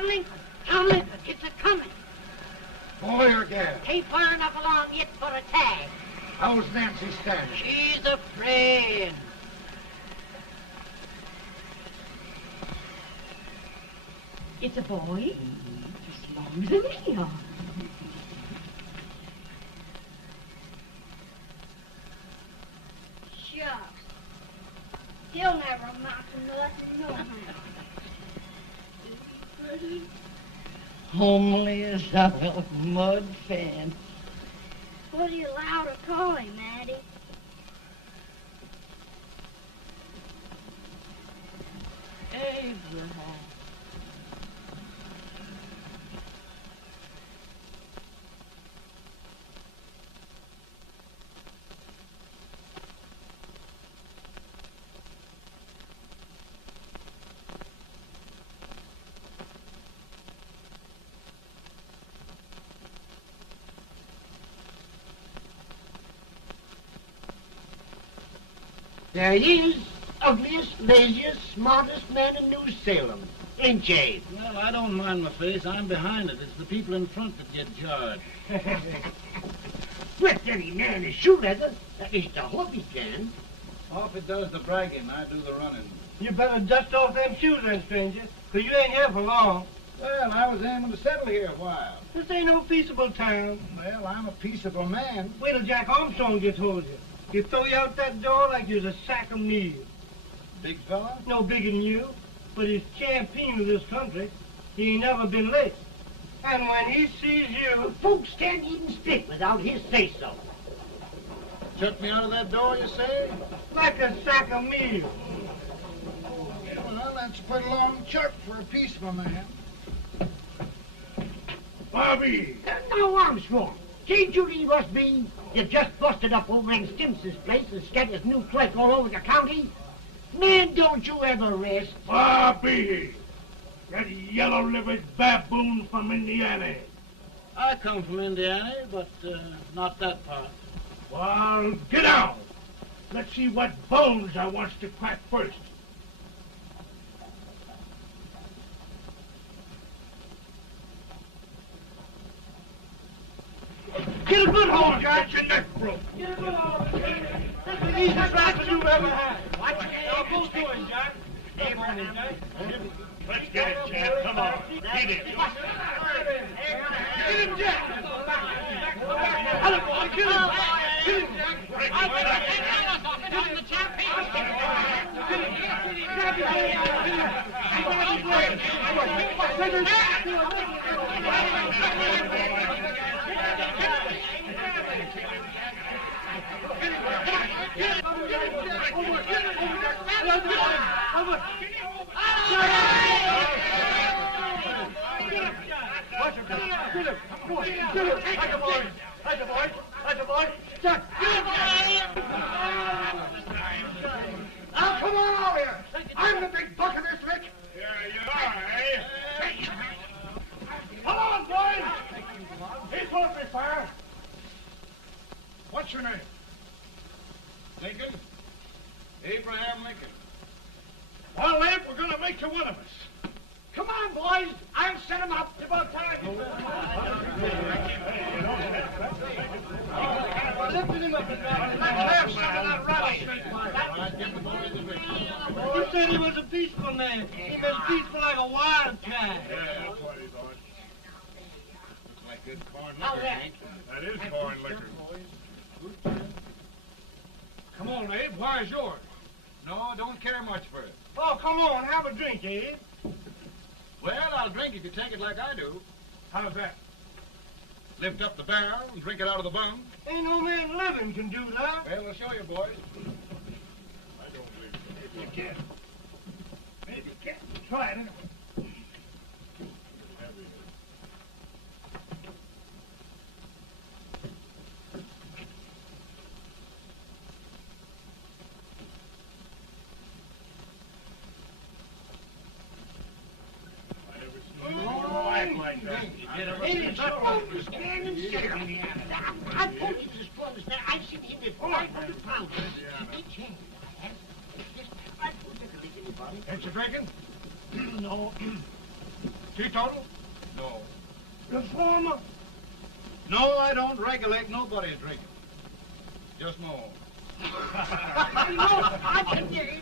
Tom Lincoln. Tom Lincoln, it's a-coming. Boy or gal? Ain't far enough along yet for a tag. How's Nancy standing? She's afraid. It's a boy. As long as a meal. Shucks. He'll never amount to nothing, no how. Pretty. Homely as a mud fan. What do you allow to call him, Addie? Abraham. There he is, ugliest, laziest, smartest man in New Salem, ain't ye? Well, I don't mind my face. I'm behind it. It's the people in front that get jarred. Let any man is shoe leather, at least I hope he can. Off it does the bragging, I do the running. You better dust off them shoes then, stranger, 'cause you ain't here for long. Well, I was aiming to settle here a while. This ain't no peaceable town. Well, I'm a peaceable man. Wait till Jack Armstrong gets hold of you. He'll throw you out that door like you're a sack of meal. Big fella? No bigger than you, but he's champion of this country. He ain't never been late. And when he sees you... Folks can't even speak without his say-so. Chuck me out of that door, you say? Like a sack of meal. Well, that's a pretty long chirp for a peaceful man. Bobby! Now, Armstrong, can't you leave us be? You just busted up over in Stimpson's place and scattered new clerk all over the county. Man, don't you ever rest. Bobby! That yellow-livered baboon from Indiana. I come from Indiana, but not that part. Well, get out. Let's see what bones I wants to crack first. Get a good hold, Jack. Your neck broke. Get a good hold. That's the easiest rifle you've ever had. Watch it. Now, both doing, Jack. Abraham. Let's get it, Jack. Come on. Get it. Get him, Jack. Hello, boy. Get him. Get him, Jack. Get him, the Now, come on over here. I'm the big buck of this lick. Yeah, you are, eh? Come on, boys. He's going to be fire. What's your name? Lincoln? Abraham Lincoln. Well, Abe, we're going to make you one of us. Come on, boys. I'll set him up. It's about time. Lifting him up and down. Let's have some of that rattlesnake. You said he was a peaceful man. He was peaceful like a wildcat. Yeah, that's what he thought. Looks like good corn liquor, Hank. That is corn liquor. Come on, Abe. Where's yours? No, don't care much for it. Oh, come on. Have a drink, Abe. Well, I'll drink if you take it like I do. How's that? Lift up the barrel and drink it out of the bung. Ain't no man living can do that. Well, we'll show you, boys. I don't believe it. Maybe you can. Maybe you can. Try it anyway. Like that. Hey, I'm standing still. I told you this strongest man. I've seen him at 500 pounds. He changed. I put that to anybody. Ain't you drinking? No. Teetotal? No. Reformer? No, I don't regulate nobody's drinking. Just my own. I can hear you.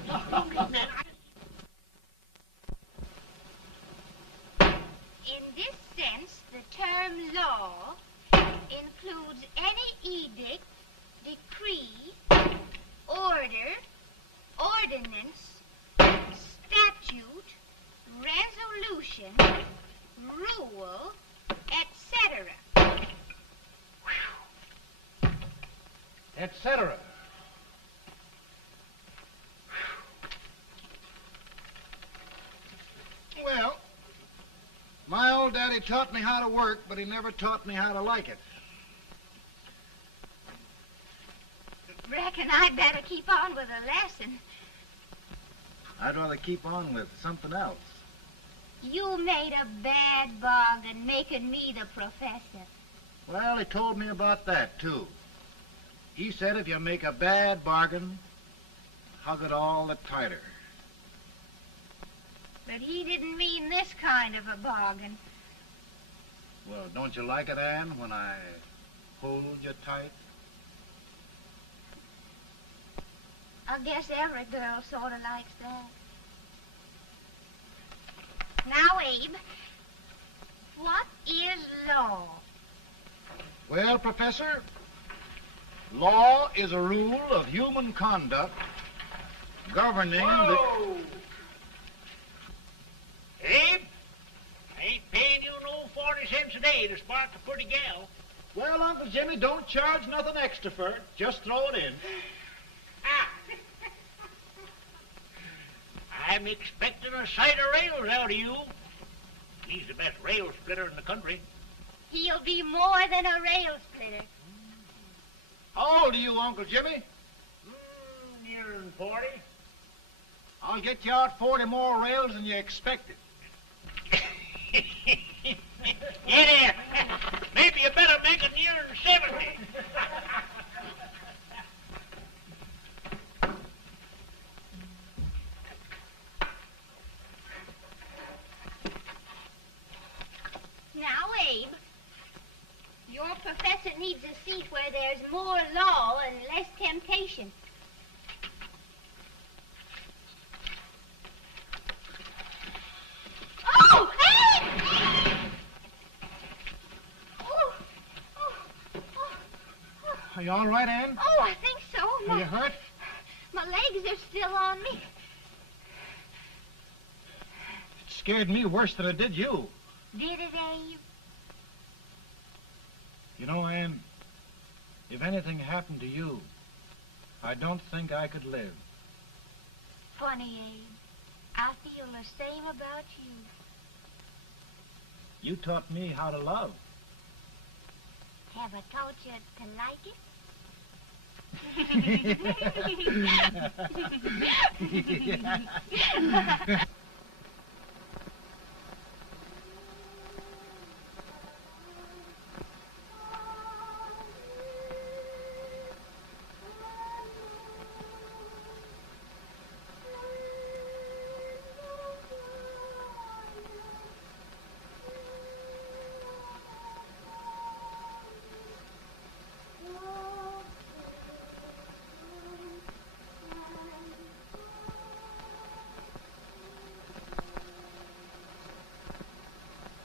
In this sense, the term law includes any edict, decree, order, ordinance, statute, resolution, rule, etc. Etc. Well, my old daddy taught me how to work, but he never taught me how to like it. Reckon I'd better keep on with the lesson. I'd rather keep on with something else. You made a bad bargain making me the professor. Well, he told me about that, too. He said if you make a bad bargain, hug it all the tighter. But he didn't mean this kind of a bargain. Well, don't you like it, Ann, when I hold you tight? I guess every girl sort of likes that. Now, Abe, what is law? Well, Professor, law is a rule of human conduct governing Whoa! Abe, I ain't paying you no 40 cents a day to spark a pretty gal. Well, Uncle Jimmy, don't charge nothing extra for it. Just throw it in. I'm expecting a sight of rails out of you. He's the best rail splitter in the country. He'll be more than a rail splitter. How old are you, Uncle Jimmy? Nearing 40. I'll get you out 40 more rails than you expected. Yeah, maybe you better make it nearing 70. Now, Abe, your professor needs a seat where there's more law and less temptation. Oh, Abe! Oh, oh, oh, oh. Are you all right, Ann? Oh, I think so. Are you hurt? My legs are still on me. It scared me worse than it did you. Did it, Abe? You know, Ann, if anything happened to you, I don't think I could live. Funny, Abe. I feel the same about you. You taught me how to love. Have I taught you to like it?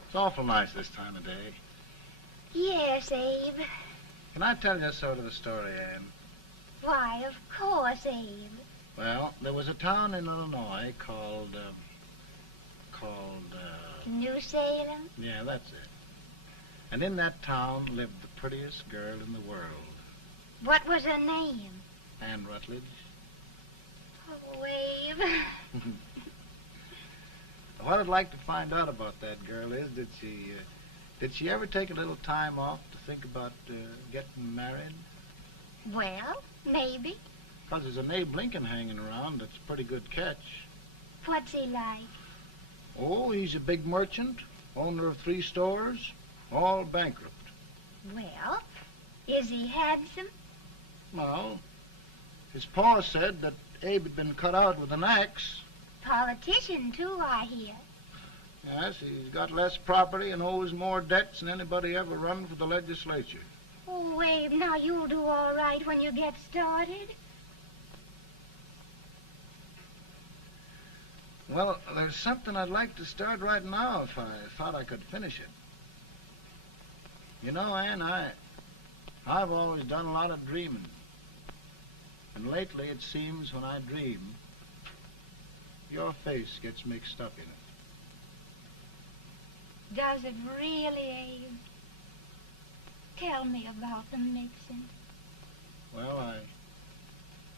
It's awful nice this time of day. Yes, Abe. Can I tell you sort of the story, Ann? Why, of course, Abe. Well, there was a town in Illinois called, New Salem? yeah, that's it. And in that town lived the prettiest girl in the world, What was her name? Ann Rutledge. Oh, Abe. What I'd like to find out about that girl is, did she ever take a little time off to think about getting married? Well, maybe. Because there's an Abe Lincoln hanging around that's a pretty good catch. What's he like? Oh, he's a big merchant, owner of 3 stores, all bankrupt. Well, is he handsome? Well, his pa said that Abe had been cut out with an axe. Politician, too, I hear. Yes, he's got less property and owes more debts than anybody ever run for the legislature. Oh, Abe, now you'll do all right when you get started. Well, there's something I'd like to start right now if I thought I could finish it. You know, Ann, I've always done a lot of dreaming. And lately it seems when I dream, your face gets mixed up in it. Does it really, Abe? Tell me about the mixing. Well,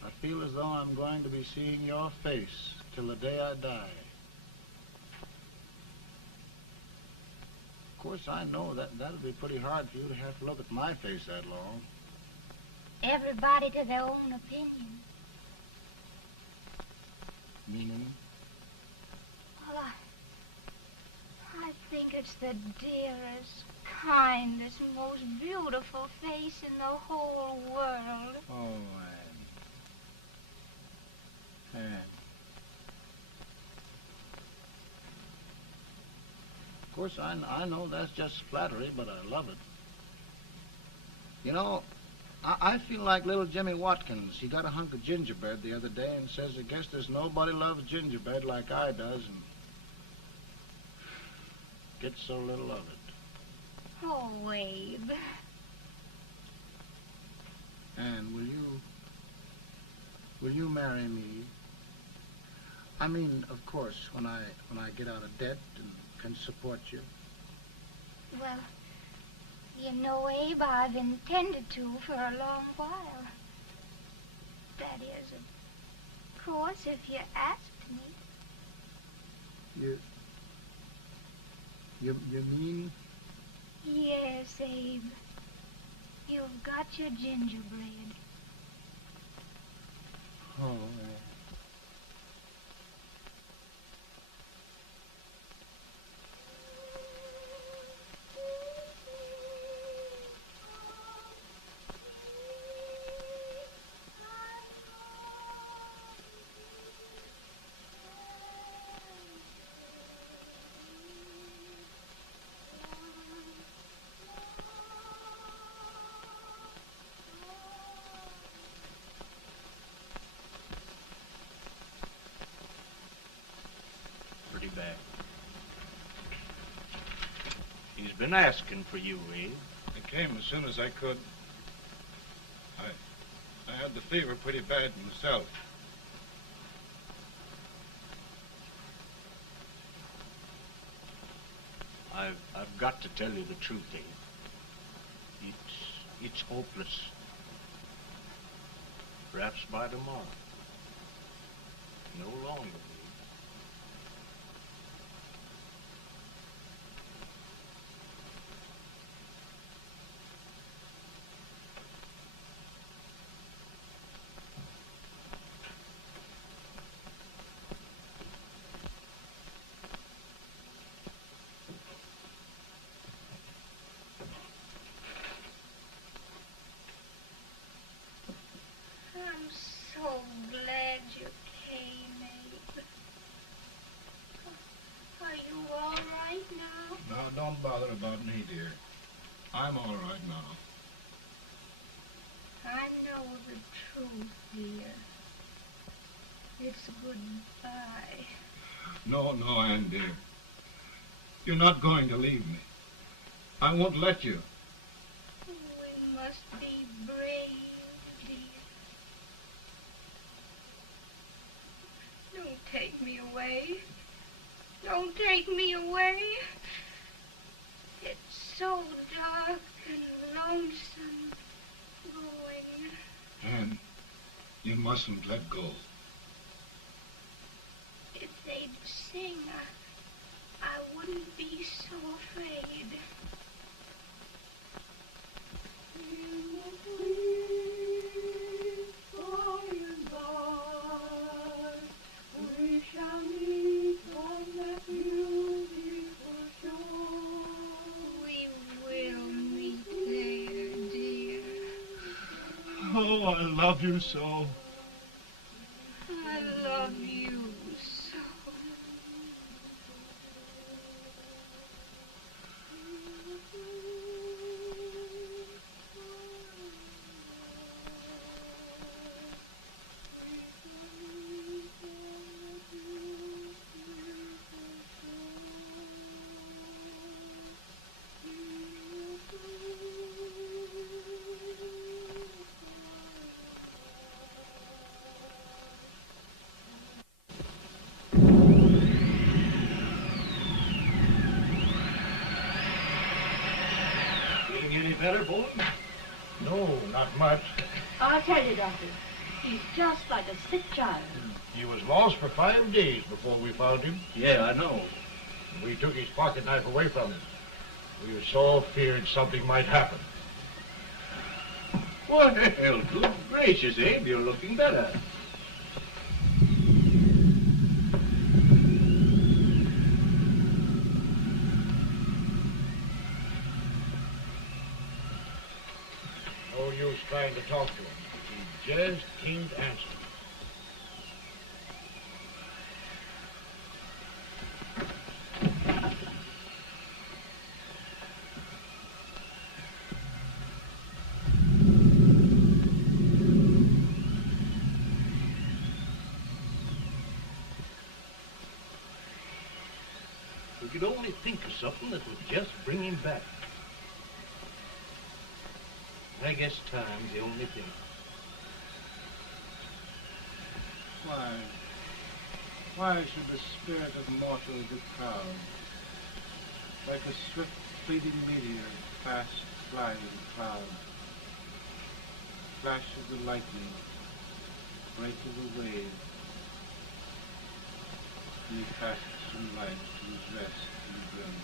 I feel as though I'm going to be seeing your face till the day I die. Of course, I know that'll be pretty hard for you to have to look at my face that long. Everybody to their own opinion. Meaning? Well, I think it's the dearest, kindest, most beautiful face in the whole world. Oh, Ann. Ann. Of course, I know that's just flattery, but I love it. You know, I feel like little Jimmy Watkins. He got a hunk of gingerbread the other day and says, I guess there's nobody loves gingerbread like I does, and gets so little of it. Oh, Abe. Ann, will you marry me? I mean, of course, when I get out of debt and can support you. Well, you know, Abe, I've intended to for a long while. That is, of course, if you asked me. You mean? Yes, Abe. You've got your gingerbread. Oh, Back. He's been asking for you, Abe. I came as soon as I could. I had the fever pretty bad myself. I've got to tell you the truth, Abe. It's hopeless. Perhaps by tomorrow. No longer. I'm so glad you came, Abe. Are you all right now? No, don't bother about me, dear. I'm all right now. I know the truth, dear. It's goodbye. No, Ann, dear. You're not going to leave me. I won't let you. We must be brave, dear. Don't take me away. Don't take me away. It's so dark and lonesome going. Ann, you mustn't let go. If they'd sing, I wouldn't be so afraid. We shall meet on that beautiful shore. We will meet there, dear. Oh, I love you so. I love you so. better, boy? No, not much. I'll tell you, Doctor, he's just like a sick child. He was lost for 5 days before we found him. Yeah, I know. We took his pocket knife away from him. We were so feared something might happen. Well, good gracious, Abe, you're looking better. No use trying to talk to him. He just can't answer. We could only think of something that would just bring him back. I guess time's the only thing. Why should the spirit of mortals be proud? Like a swift fleeting meteor, fast flying cloud. Flash of the lightning, break of the wave. And he passes from life to his rest in the grave.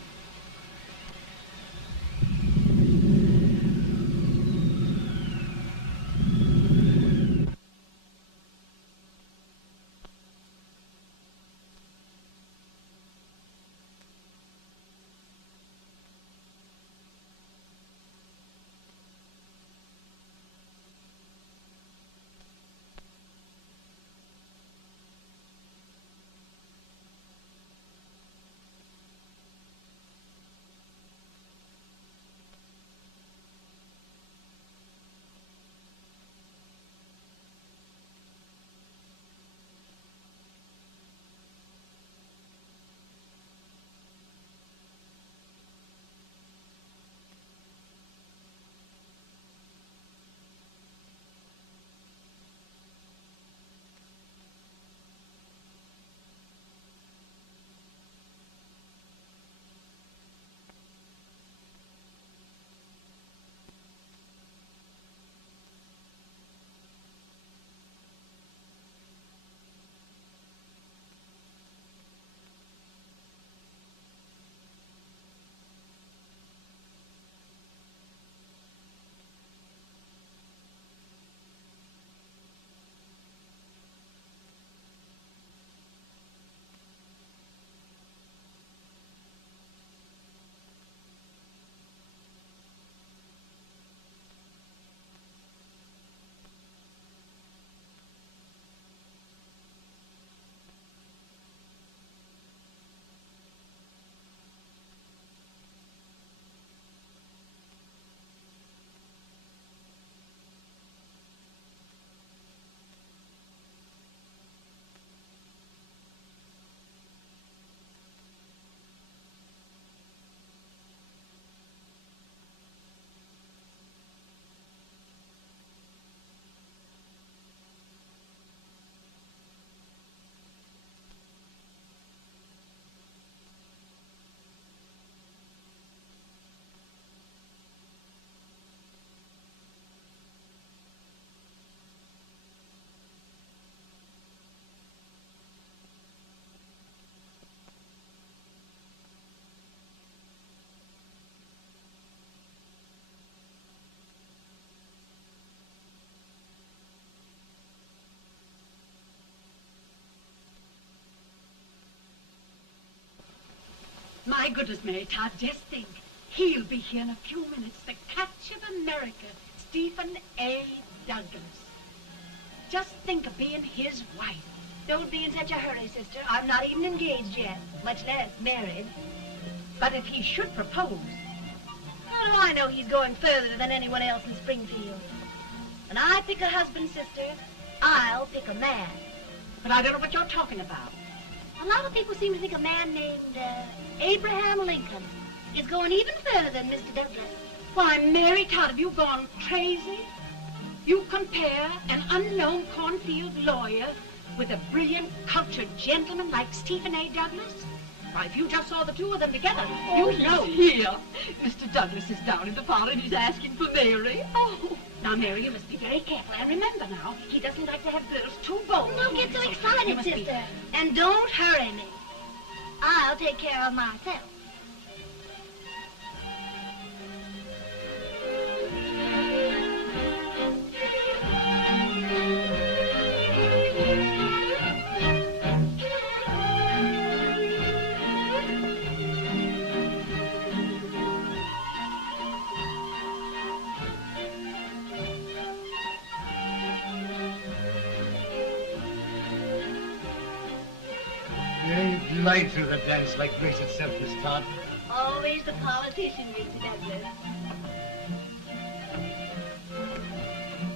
My goodness, Mary Todd, just think. He'll be here in a few minutes. The catch of America, Stephen A. Douglas. Just think of being his wife. Don't be in such a hurry, sister. I'm not even engaged yet, much less married. But if he should propose... How do I know he's going further than anyone else in Springfield? When I pick a husband, sister, I'll pick a man. But I don't know what you're talking about. A lot of people seem to think a man named Abraham Lincoln is going even further than Mr. Douglas. Why, Mary Todd, have you gone crazy? You compare an unknown cornfield lawyer with a brilliant, cultured gentleman like Stephen A. Douglas? Why, if you just saw the two of them together, Oh, you'd know. Here. Mr. Douglas is down in the parlor and he's asking for Mary. Oh. Now, Mary, you must be very careful. And remember now, he doesn't like to have girls too bold. Don't get so You excited, must be- sister. And don't hurry me. I'll take care of myself. You glide through the dance like grace itself, Miss Todd. Always the politician, Mr. Douglas.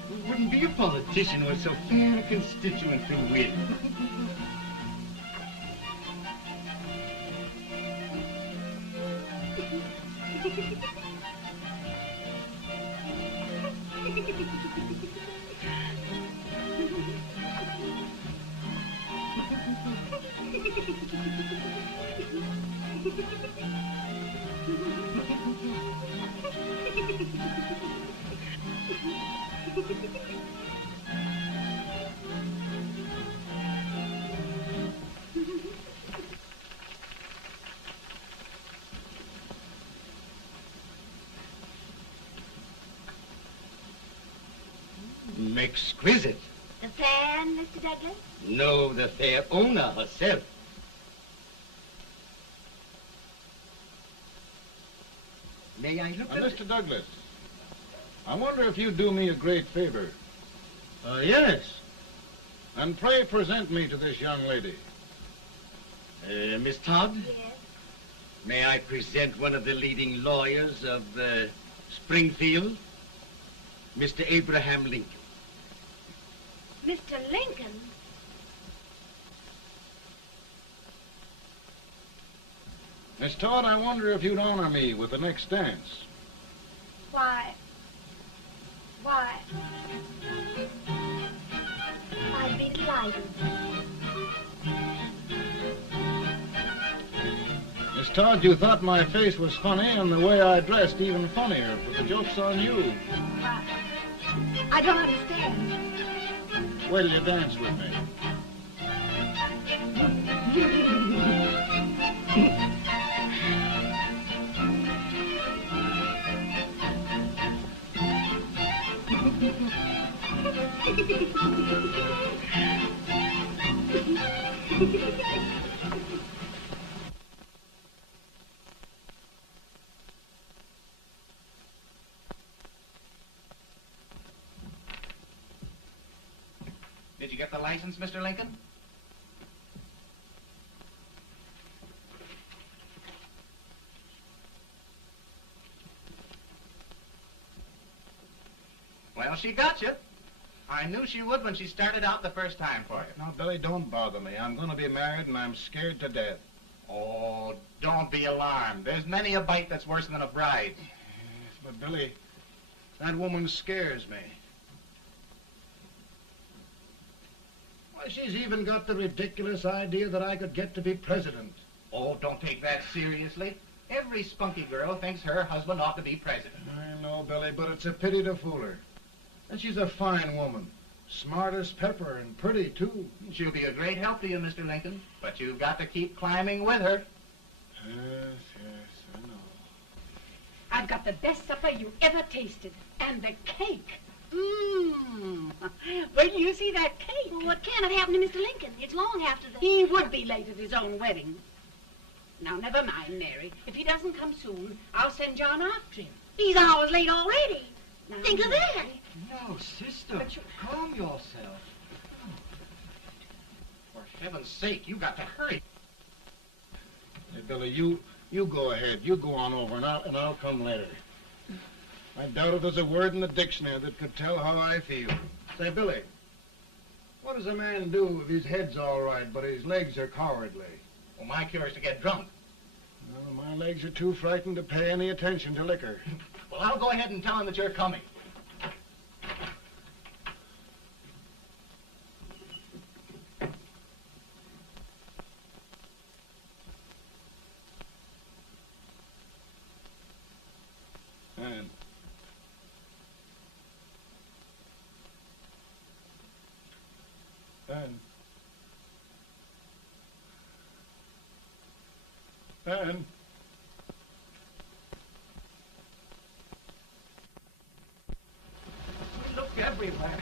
Who wouldn't be a politician with so fair a constituent to win? Exquisite. The fan, Mr. Douglas? No, the fair owner herself. May I look at it? Mr. Douglas, I wonder if you'd do me a great favor. Yes. And pray present me to this young lady. Miss Todd? Yes. May I present one of the leading lawyers of Springfield, Mr. Abraham Lincoln. Mr. Lincoln? Miss Todd, I wonder if you'd honor me with the next dance. Why? I'd be delighted. Miss Todd, you thought my face was funny and the way I dressed even funnier, but the joke's on you. Why? I don't understand. Will you dance with me? Did you get the license, Mr. Lincoln? Well, she got you. I knew she would when she started out the first time for you. Now, Billy, don't bother me. I'm going to be married and I'm scared to death. Oh, don't be alarmed. There's many a bite that's worse than a bride. Yes, but Billy, that woman scares me. Why, she's even got the ridiculous idea that I could get to be president. Oh, don't take that seriously. Every spunky girl thinks her husband ought to be president. I know, Billy, but it's a pity to fool her. And she's a fine woman. Smart as pepper and pretty, too. She'll be a great help to you, Mr. Lincoln, but you've got to keep climbing with her. Yes, I know. I've got the best supper you ever tasted. And the cake. Mmm. Wait till you see that cake. Well, what can have happened to Mr. Lincoln? It's long after the... He would be late at his own wedding. Now, never mind, Mary. If he doesn't come soon, I'll send John after him. He's hours late already. Now, Think of that. No, sister. But you- Calm yourself. For heaven's sake, you got to hurry. Hey, Billy, you go ahead. You go on over, and I'll come later. I doubt if there's a word in the dictionary that could tell how I feel. Say, Billy, what does a man do if his head's all right, but his legs are cowardly? Well, my cure is to get drunk. Well, my legs are too frightened to pay any attention to liquor. Well, I'll go ahead and tell him that you're coming. Ann. We looked everywhere,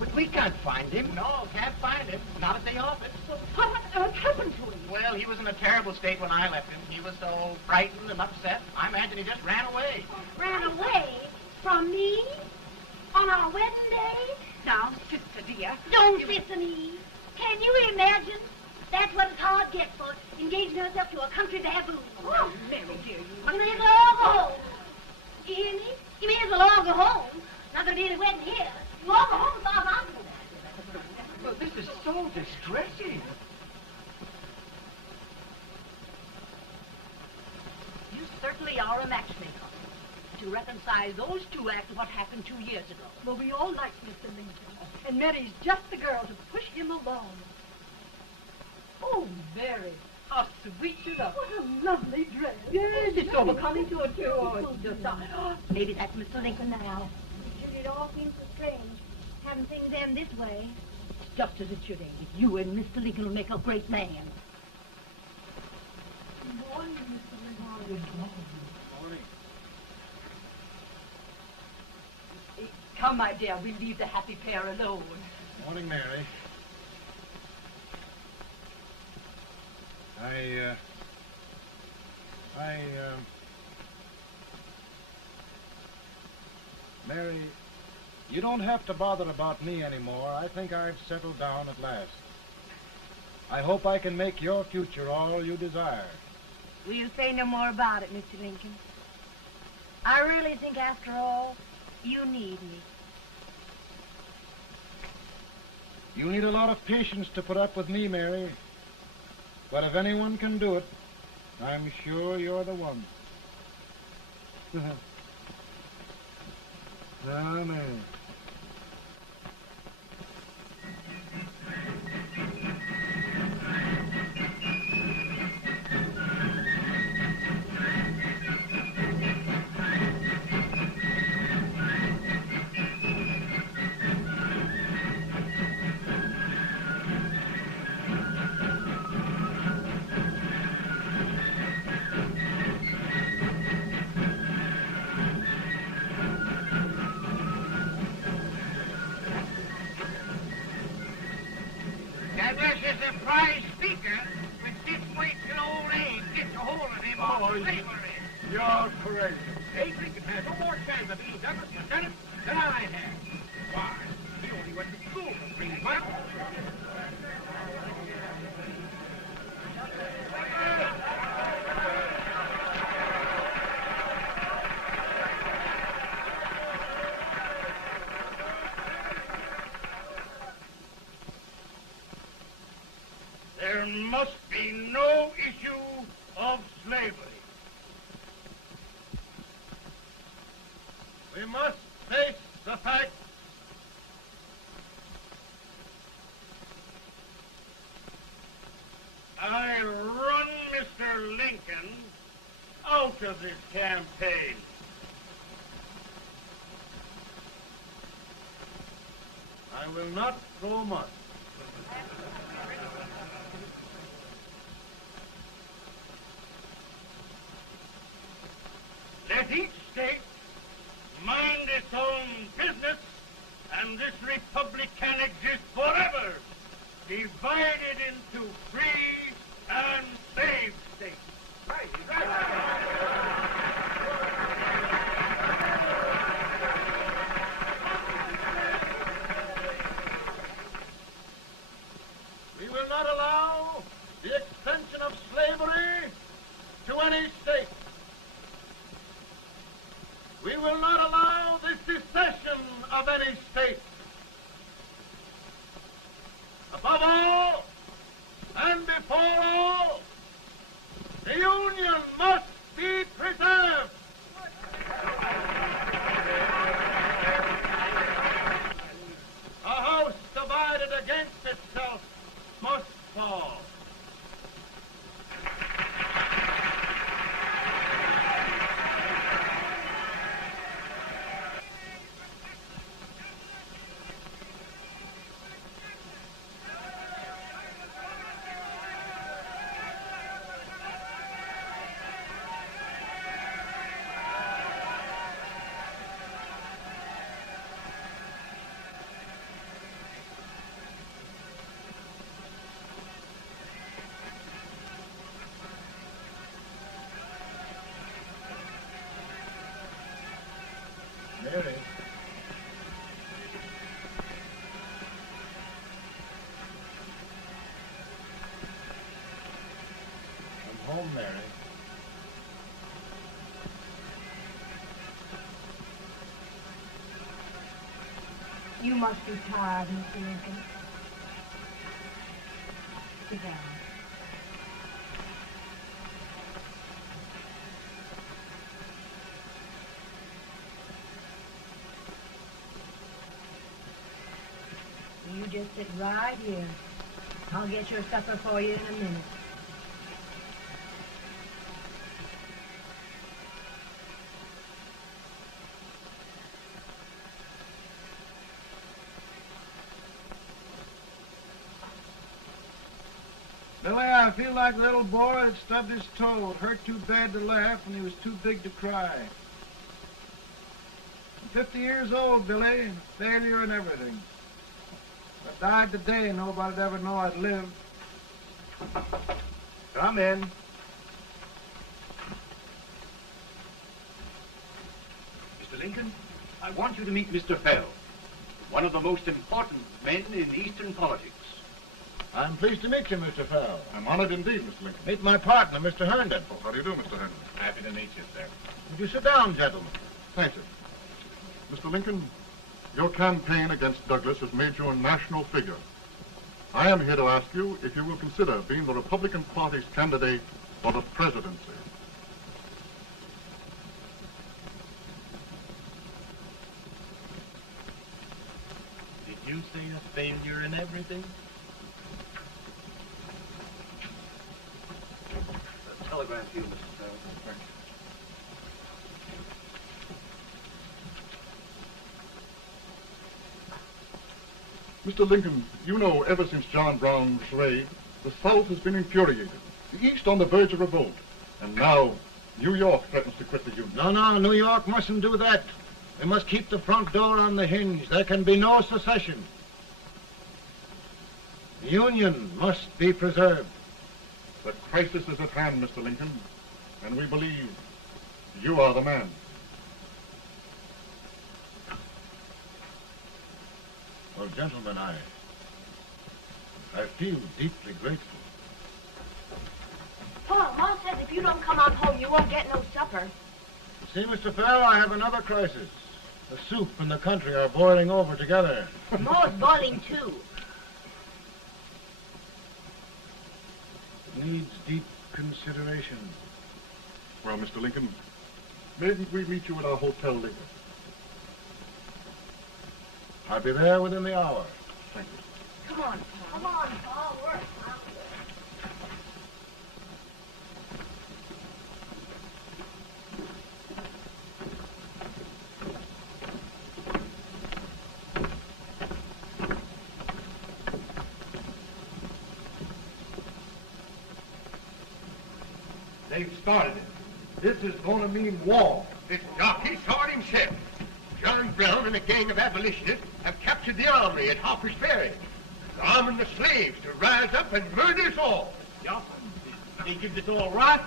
but we can't find him. No, can't find him. Not at the office. Well, what on earth happened to him? Well, he was in a terrible state when I left him. He was so frightened and upset. I imagine he just ran away. Ran away from me? On our wedding day? Now, sister dear. Don't sister me. Can you imagine? That's what his heart gets for engaging herself to a country baboon. Oh, Mary, dear, You may as well all go home. You hear me? You may as well all go home. Not gonna be any wedding here. You all go home as far as I'm concerned. Well, this is so distressing. You certainly are a matchmaker. To reconcile those two after what happened 2 years ago. Well, we all like Mr. Lincoln, and Mary's just the girl to push him along. Oh, Mary, how sweet you look. What a lovely dress. Yes, it's so becoming to her, too. Oh, it's just, maybe that's Mr. Lincoln now. It all seems so strange, having things end this way. It's just as it should end. You and Mr. Lincoln will make a great man. Good morning, Mr. Lincoln. Morning. Come, my dear, we'll leave the happy pair alone. Morning, Mary. Mary, you don't have to bother about me anymore. I think I've settled down at last. I hope I can make your future all you desire. We'll say no more about it, Mr. Lincoln. I really think, after all, you need me. You need a lot of patience to put up with me, Mary. But if anyone can do it, I'm sure you're the one. Amen. That was a surprise speaker with this weight till old Abe gets a hold of him on slavery. You're crazy. Abe Lincoln has no more chance of being Douglas Lieutenant than I have. Why, he only went to school for 3 months. There must be no issue of slavery. We must face the fact I run Mr. Lincoln out of this campaign. I will not go much. Let each state mind its own business, and this republic can exist forever, divided into free and slave states. Right, right. We will not allow the extension of slavery to any state. We will not allow the secession of any state. Above all, and before all, the Union must be preserved. A house divided against itself must fall. home, Mary. You must be tired, Mr. Lincoln. Sit down. You just sit right here. I'll get your supper for you in a minute. Billy, I feel like a little boy that stubbed his toe. It hurt too bad to laugh, and he was too big to cry. I'm 50 years old, Billy, failure and everything. If I died today, nobody'd ever know I'd lived. Come in. Mr. Lincoln, I want you to meet Mr. P.A.L, one of the most important men in Eastern politics. I'm pleased to meet you, Mr. P.A.L. I'm honored indeed, Mr. Lincoln. Meet my partner, Mr. Herndon. Oh, how do you do, Mr. Henry? Happy to meet you, sir. Would you sit down, gentlemen? Thank you. Mr. Lincoln, your campaign against Douglas has made you a national figure. I am here to ask you if you will consider being the Republican Party's candidate for the presidency. Did you say a failure in everything? A telegram to you, Mr. P.A.L. Thank you. Mr. Lincoln, you know ever since John Brown was slain, the South has been infuriated, the East on the verge of revolt, and now New York threatens to quit the Union. No, New York mustn't do that. They must keep the front door on the hinge. There can be no secession. The Union must be preserved. The crisis is at hand, Mr. Lincoln, and we believe you are the man. Well, gentlemen, I feel deeply grateful. Pa, Ma says if you don't come on home, you won't get no supper. You see, Mr. P.A.L, I have another crisis. The soup and the country are boiling over together. Ma's boiling too. It needs deep consideration. Well, Mr. Lincoln, maybe we meet you at our hotel later. I'll be there within the hour. Thank you. Come on, Pa. Come on, Pa. Work. They've started it. This is going to mean war. This jockey saw it himself. John Brown and a gang of abolitionists have captured the armory at Harper's Ferry. They're arming the slaves to rise up and murder us all. Yeah, they give this all right.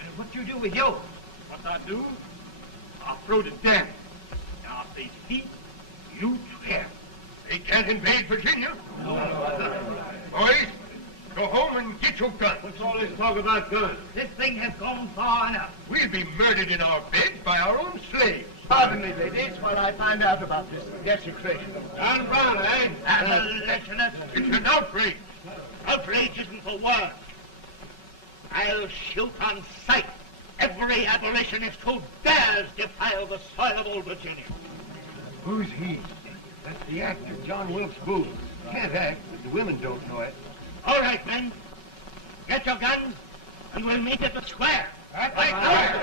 And what you do with yours? What I do? I'll throw it down. Now, if they speak, you swear. They can't invade Virginia. Boys, go home and get your guns. What's all this talk about guns? This thing has gone far enough. We'll be murdered in our beds by our own slaves. Pardon me, ladies, while I find out about this desecration. John Brown, eh? Abolitionist. It's an outrage. Outrage isn't the word. I'll shoot on sight every abolitionist who dares defile the soil of old Virginia. Who's he? That's the actor, John Wilkes Booth. Can't act, but the women don't know it. All right, men. Get your guns, and we'll meet at the square. At the square!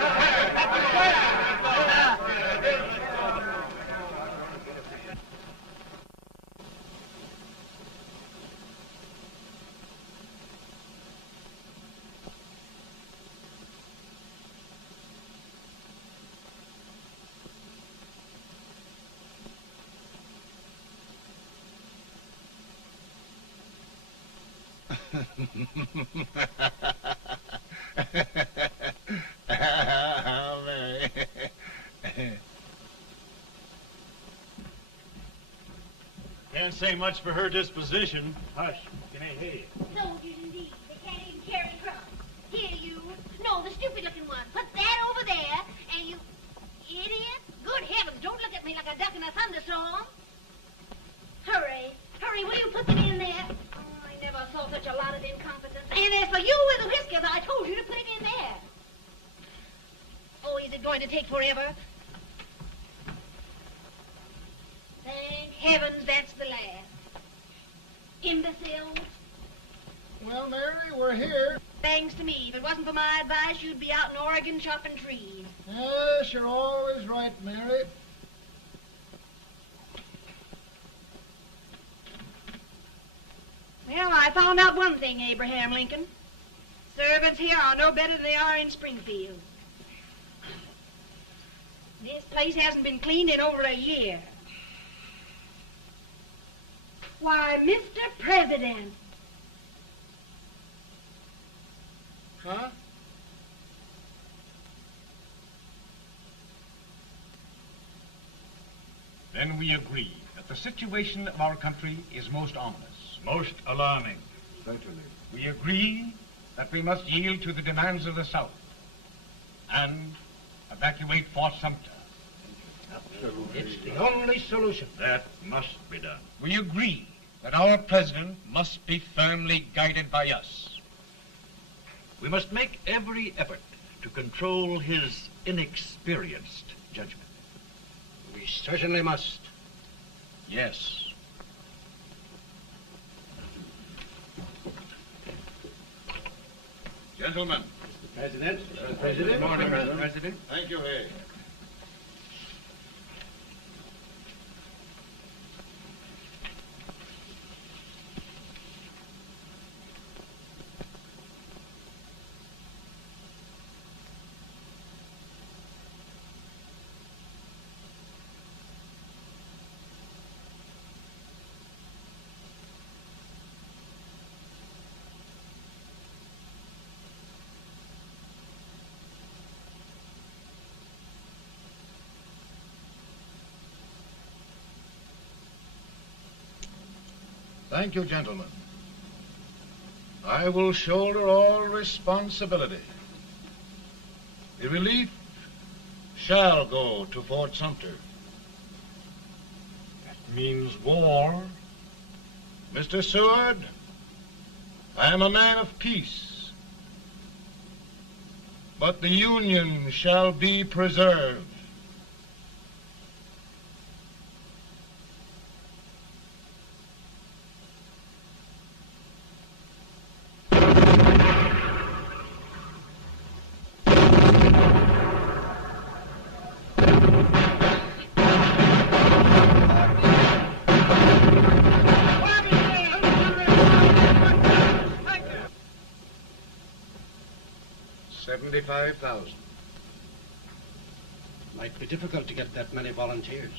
How merry. Can't say much for her disposition. Hush, can I hear you? Soldiers indeed. They can't even carry drums. Here, you. competence. And as for you with the whiskers, I told you to put it in there. Oh, is it going to take forever? Thank heavens that's the last. Imbeciles. Well, Mary, we're here. Thanks to me. If it wasn't for my advice, you'd be out in Oregon chopping trees. Yes, you're always right, Mary. Well, I found out one thing, Abraham Lincoln. Servants here are no better than they are in Springfield. This place hasn't been cleaned in over a year. Why, Mr. President. Huh? Then we agree that the situation of our country is most ominous. Most alarming. Certainly. We agree that we must yield to the demands of the South and evacuate Fort Sumter. It's the only solution. That must be done. We agree that our president must be firmly guided by us. We must make every effort to control his inexperienced judgment. We certainly must. Yes. Gentlemen. President. Good morning, Mr. President. Thank you, Hay. Thank you, gentlemen. I will shoulder all responsibility. The relief shall go to Fort Sumter. That means war. Mr. Seward, I am a man of peace, but the Union shall be preserved. $75,000. Might be difficult to get that many volunteers.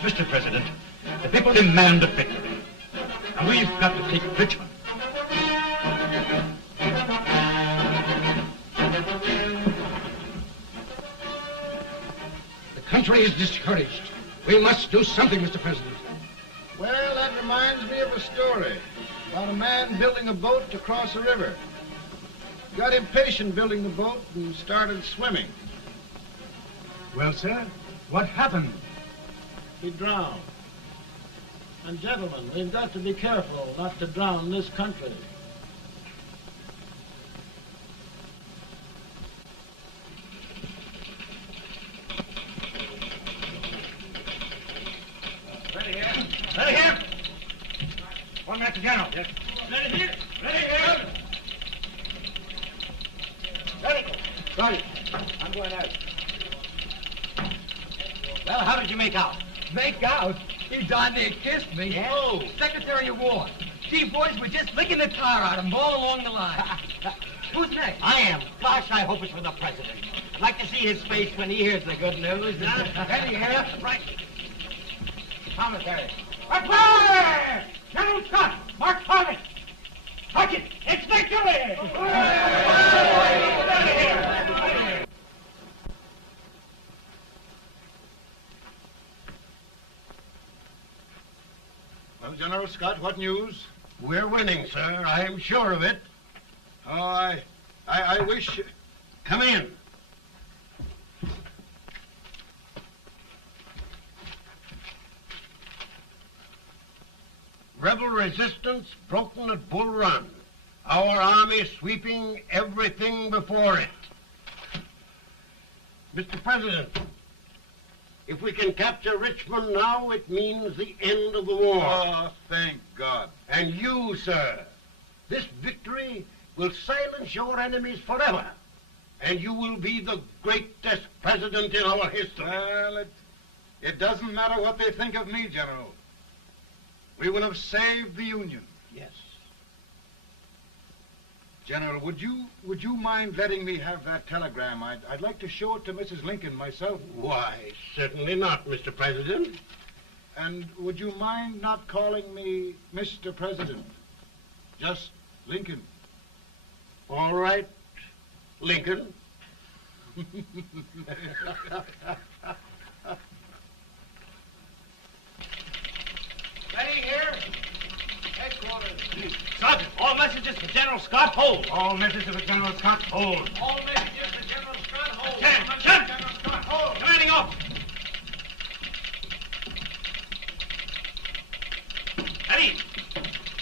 Mr. President, the people demand a victory. And we've got to take Richmond. The country is discouraged. We must do something, Mr. President. Well, that reminds me of a story about a man building a boat to cross a river. Got impatient building the boat and started swimming. Well, sir, what happened? He drowned. And gentlemen, we've got to be careful not to drown this country. Ready here. Ready here. 1 minute to General. Yes. Ready here. Ready here. Ready. Right. I'm going out. Well, how did you make out? Make out? He darn near kissed me. Yeah? Oh, Secretary of War. Gee, boys, we're just licking the tar out of him all along the line. Who's next? I am. Gosh, I hope it's for the President. I'd like to see his face when he hears the good news. Ready here. Right. Commissary. Report! General Scott! Mark Thomas! Sergeant, it's victory! Well, General Scott, what news? We're winning, sir. I'm sure of it. Oh, I wish... Come in. Rebel resistance broken at Bull Run. Our army sweeping everything before it. Mr. President, if we can capture Richmond now, it means the end of the war. Oh, thank God. And you, sir, this victory will silence your enemies forever. And you will be the greatest president in our history. Well, it doesn't matter what they think of me, General. We will have saved the Union. Yes. General, would you mind letting me have that telegram? I'd like to show it to Mrs. Lincoln myself. Why, certainly not, Mr. President. And would you mind not calling me Mr. President? Just Lincoln. All right, Lincoln. Ready here. Headquarters. Sergeant, all messages for General Scott, hold. All messages for General Scott, hold. All messages for General Scott, hold. General Scott, hold. Commanding officer. Ready.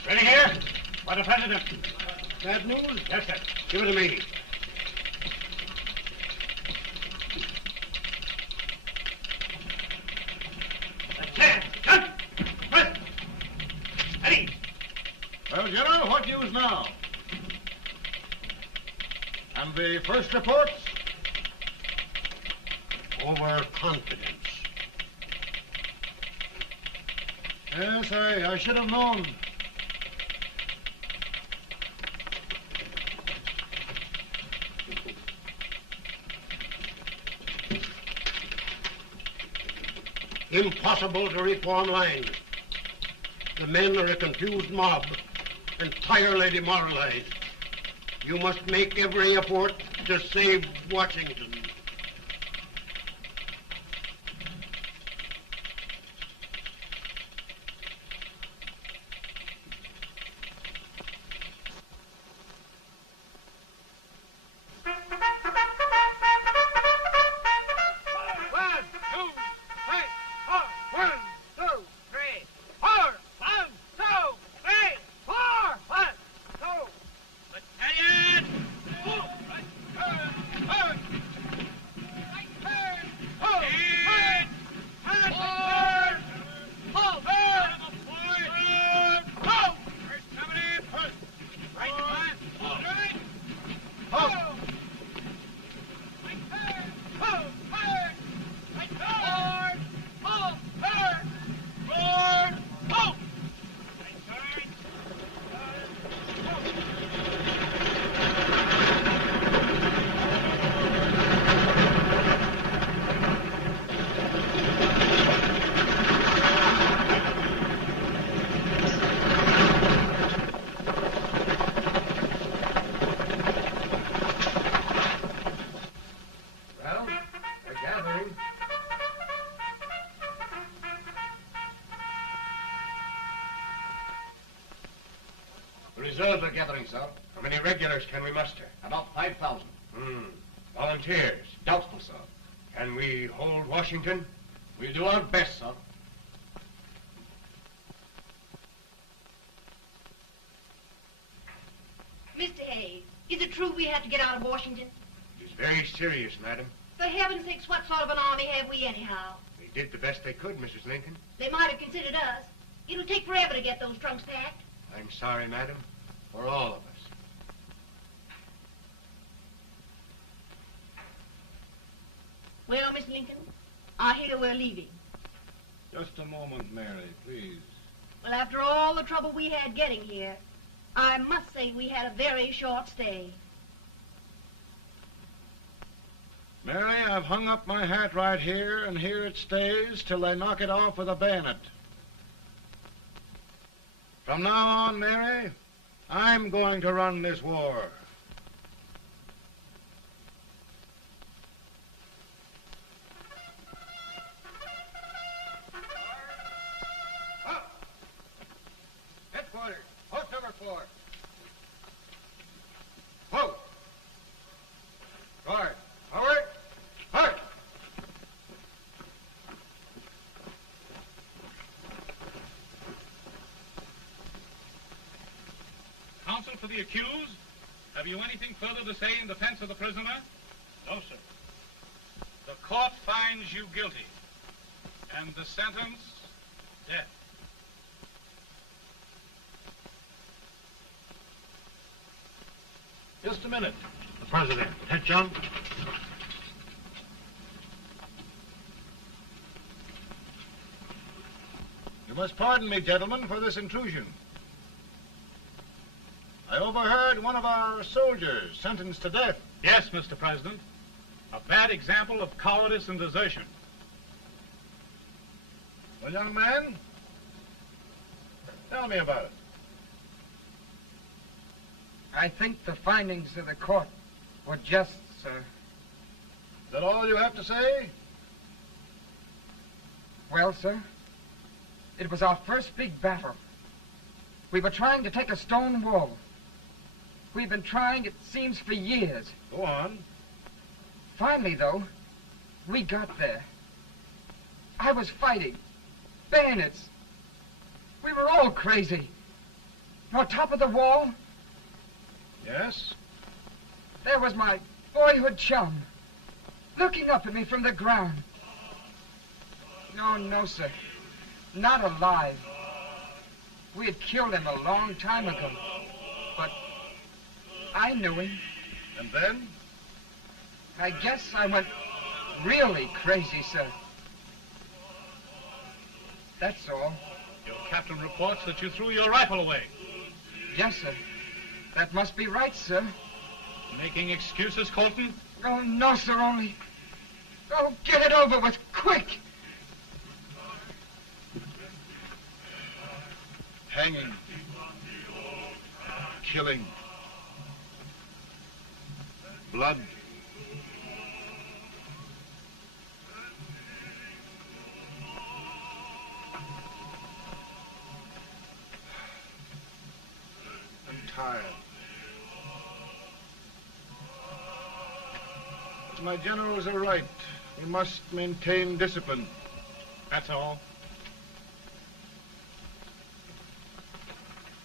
Ready here. For the President. Bad news? Yes, sir. Give it to me. Well, General, what news now? And the first reports? Overconfidence. Yes, I should have known. Impossible to reform lines. The men are a confused mob, entirely demoralized. You must make every effort to save Washington. reserves are gathering, sir. How many regulars can we muster? About 5,000. Volunteers? Doubtful, sir. Can we hold Washington? We'll do our best, sir. Mr. Hayes, is it true we have to get out of Washington? It's very serious, madam. For heaven's sakes, what sort of an army have we anyhow? They did the best they could, Mrs. Lincoln. They might have considered us. It'll take forever to get those trunks packed. I'm sorry, madam, for all of us. Well, Miss Lincoln, I hear we're leaving. Just a moment, Mary, please. Well, after all the trouble we had getting here, I must say we had a very short stay. Mary, I've hung up my hat right here, and here it stays till they knock it off with a bayonet. From now on, Mary, I'm going to run this war. Headquarters, post number 4. Whoa! Guard, forward, hard! Counsel for the accused, have you anything further to say in defense of the prisoner? No, sir. The court finds you guilty, and the sentence, death. Just a minute. The President. Head, John. You must pardon me, gentlemen, for this intrusion. I overheard one of our soldiers sentenced to death. Yes, Mr. President. A bad example of cowardice and desertion. Well, young man, tell me about it. I think the findings of the court were just, sir. Is that all you have to say? Well, sir, it was our first big battle. We were trying to take a stone wall. We've been trying, it seems, for years. Go on. Finally, though, we got there. I was fighting. Bayonets. We were all crazy. On top of the wall, Yes? there was my boyhood chum, looking up at me from the ground. No, sir. Not alive. We had killed him a long time ago. But I knew him. And then? I guess I went really crazy, sir. That's all. Your captain reports that you threw your rifle away. Yes, sir. That must be right, sir. Making excuses, Colton? Oh, no, sir, only... Oh, get it over with, quick! Hanging. Killing. Blood. I'm tired. But my generals are right. We must maintain discipline. That's all.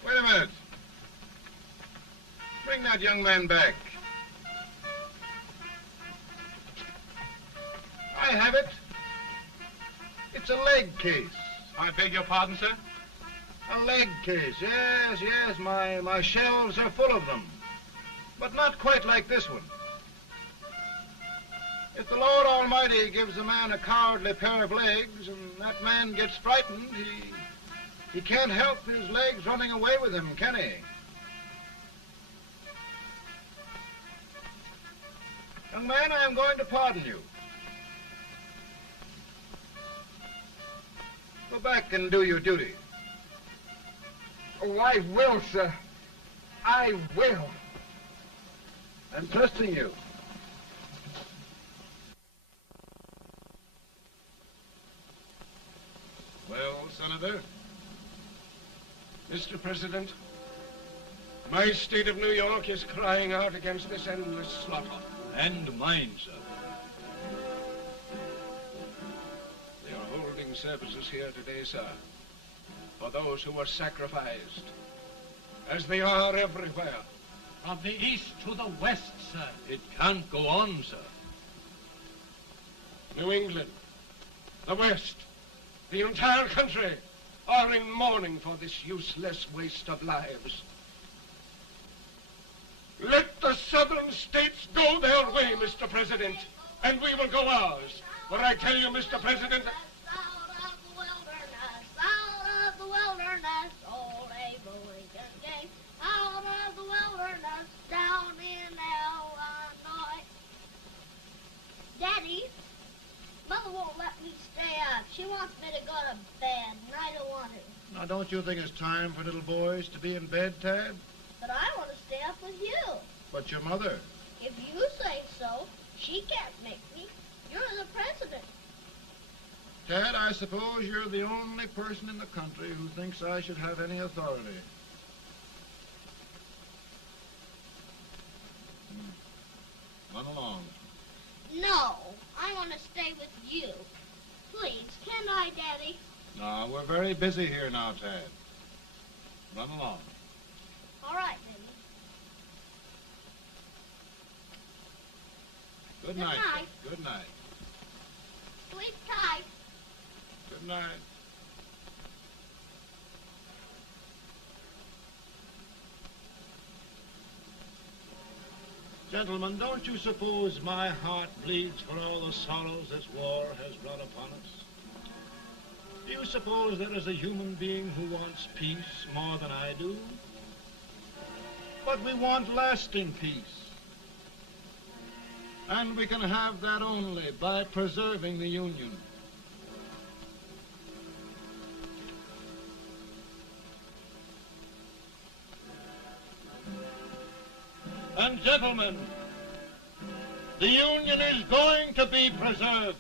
Wait a minute. Bring that young man back. I have it. It's a leg case. I beg your pardon, sir? A leg case, yes. My shelves are full of them. But not quite like this one. If the Lord Almighty gives a man a cowardly pair of legs and that man gets frightened, he can't help his legs running away with him, can he? Young man, I am going to pardon you. Go back and do your duty. Oh, I will, sir. I will. I'm trusting you. Well, Senator? Mr. President, My state of New York is crying out against this endless slaughter. And mine, sir. They are holding services here today, sir, for those who were sacrificed, as they are everywhere. From the east to the west, sir. It can't go on, sir. New England, the West, the entire country are in mourning for this useless waste of lives. Let the southern states go their way, Mr. President, and we will go ours. For I tell you, Mr. President, Out of the wilderness, old Abe Lincoln came. Out of the wilderness, down in Illinois. Daddy, Mother won't let me stay up. She wants me to go to bed, and I don't want to. Now, don't you think it's time for little boys to be in bed, Tad? But I want to stay up with you. But your mother? If you say so, she can't make me. You're the president. Tad, I suppose you're the only person in the country who thinks I should have any authority. Run along. No, I want to stay with you. Please, can I, Daddy? No, we're very busy here now, Tad. Run along. All right, Daddy. Good Good night. night. Good night. Sleep tight. Good night. Gentlemen, don't you suppose my heart bleeds for all the sorrows this war has brought upon us? Do you suppose there is a human being who wants peace more than I do? But we want lasting peace. And we can have that only by preserving the Union. And gentlemen, the Union is going to be preserved.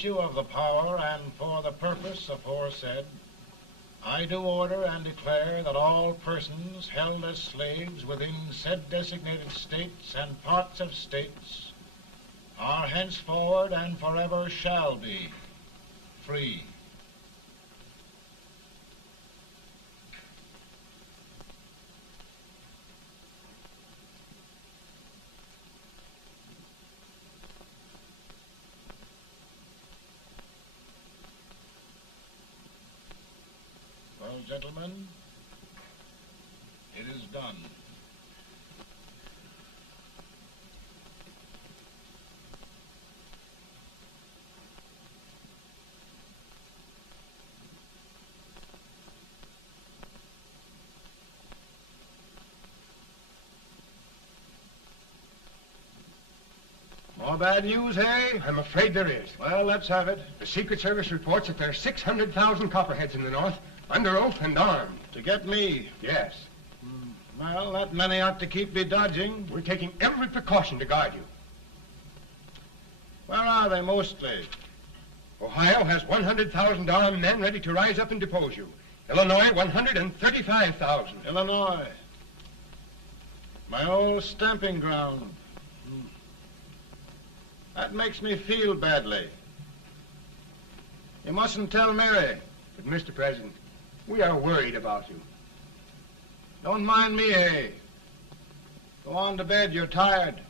Of the power and for the purpose aforesaid, I do order and declare that all persons held as slaves within said designated states and parts of states are henceforward and forever shall be free. Well, gentlemen, it is done. More bad news, eh? I'm afraid there is. Well, let's have it. The Secret Service reports that there are 600,000 copperheads in the North, under oath and armed. To get me? Yes. Well, that many ought to keep me dodging. We're taking every precaution to guard you. Where are they mostly? Ohio has 100,000 men ready to rise up and depose you. Illinois, 135,000. Illinois. My old stamping ground. That makes me feel badly. You mustn't tell Mary. But, Mr. President, we are worried about you. Don't mind me, eh? Go on to bed, you're tired.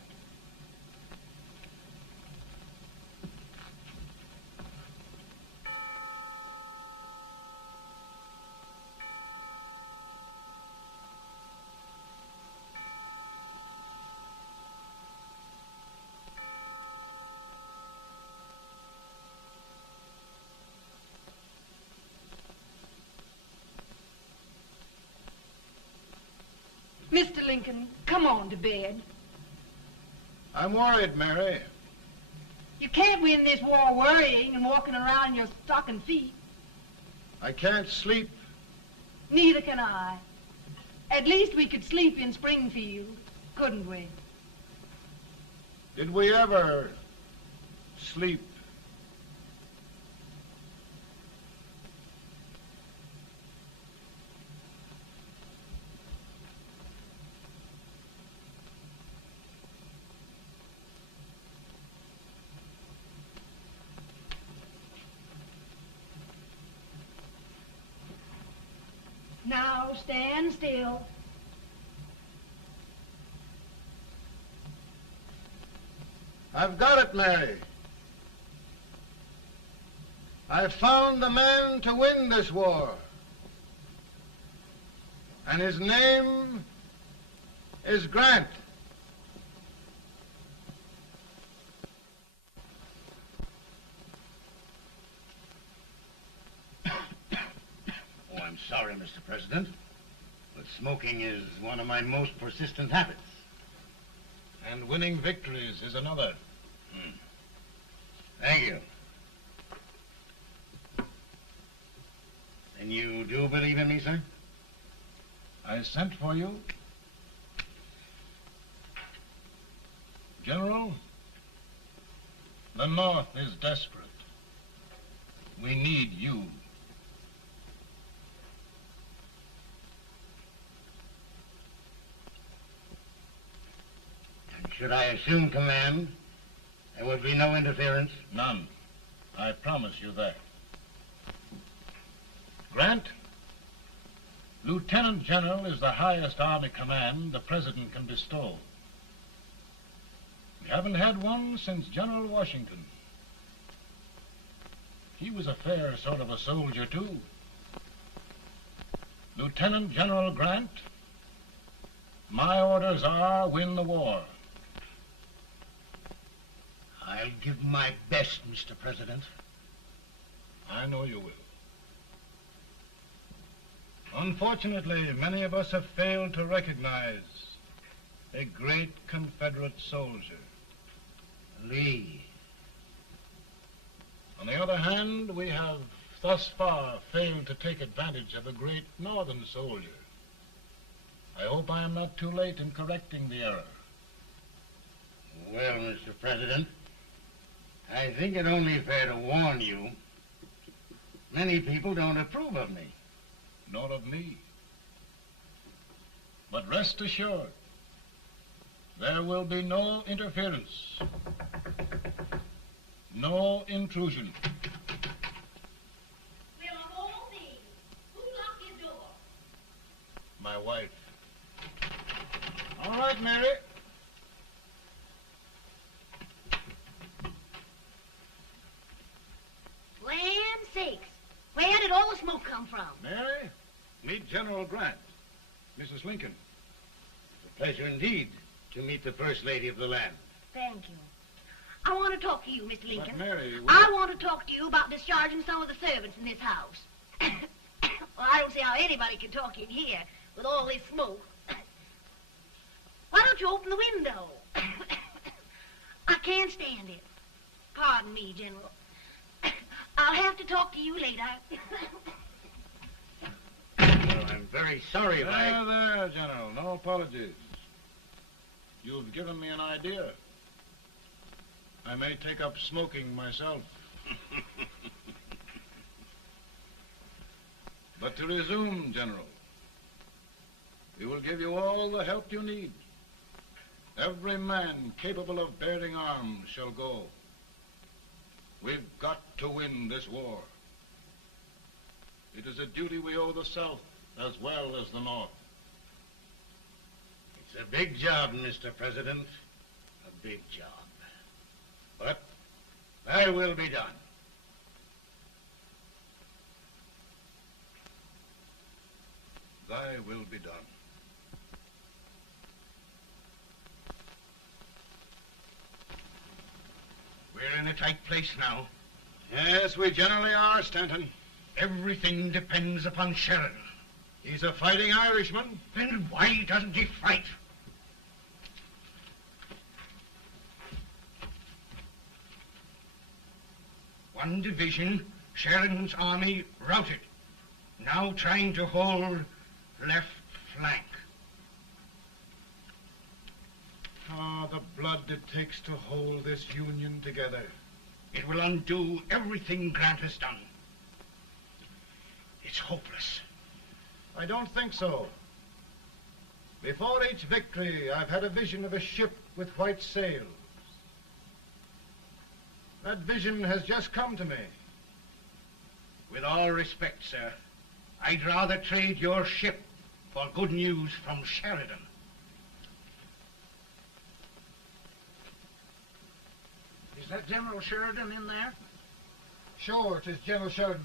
Mr. Lincoln, come on to bed. I'm worried, Mary. You can't win this war worrying and walking around in your stocking feet. I can't sleep. Neither can I. At least we could sleep in Springfield, couldn't we? Did we ever sleep? Now stand still. I've got it, Mary. I've found the man to win this war. And his name is Grant. Oh, I'm sorry, Mr. President, but smoking is one of my most persistent habits. And winning victories is another. Thank you. And you do believe in me, sir? I sent for you. General, the North is desperate. We need you. And should I assume command, there would be no interference? None. I promise you that. Grant, Lieutenant General is the highest army command the President can bestow. We haven't had one since General Washington. He was a fair sort of a soldier, too. Lieutenant General Grant, my orders are win the war. I'll give my best, Mr. President. I know you will. Unfortunately, many of us have failed to recognize a great Confederate soldier. Lee. On the other hand, we have thus far failed to take advantage of a great Northern soldier. I hope I am not too late in correcting the error. Well, Mr. President, I think it only fair to warn you. Many people don't approve of me. Nor of me. But rest assured, there will be no interference, no intrusion. Well, of all things, who locked your door? My wife. All right, Mary. Land sakes, where did all the smoke come from? Mary, meet General Grant, Mrs. Lincoln. It's a pleasure indeed to meet the First Lady of the land. Thank you. I want to talk to you, Mr. Lincoln. But Mary, I want to talk to you about discharging some of the servants in this house. Well, I don't see how anybody can talk in here with all this smoke. Why don't you open the window? I can't stand it. Pardon me, General. I'll have to talk to you later. Well, I'm very sorry if There, General. No apologies. You've given me an idea. I may take up smoking myself. But to resume, General, we will give you all the help you need. Every man capable of bearing arms shall go. We've got to win this war. It is a duty we owe the South as well as the North. It's a big job, Mr. President. A big job. But thy will be done. Thy will be done. We're in a tight place now. Yes, we generally are, Stanton. Everything depends upon Sheridan. He's a fighting Irishman. Then why doesn't he fight? One division, Sheridan's army, routed. Now trying to hold left flank. Ah, the blood it takes to hold this Union together. It will undo everything Grant has done. It's hopeless. I don't think so. Before each victory, I've had a vision of a ship with white sails. That vision has just come to me. With all respect, sir, I'd rather trade your ship for good news from Sheridan. Is that General Sheridan in there? Sure, it is General Sheridan.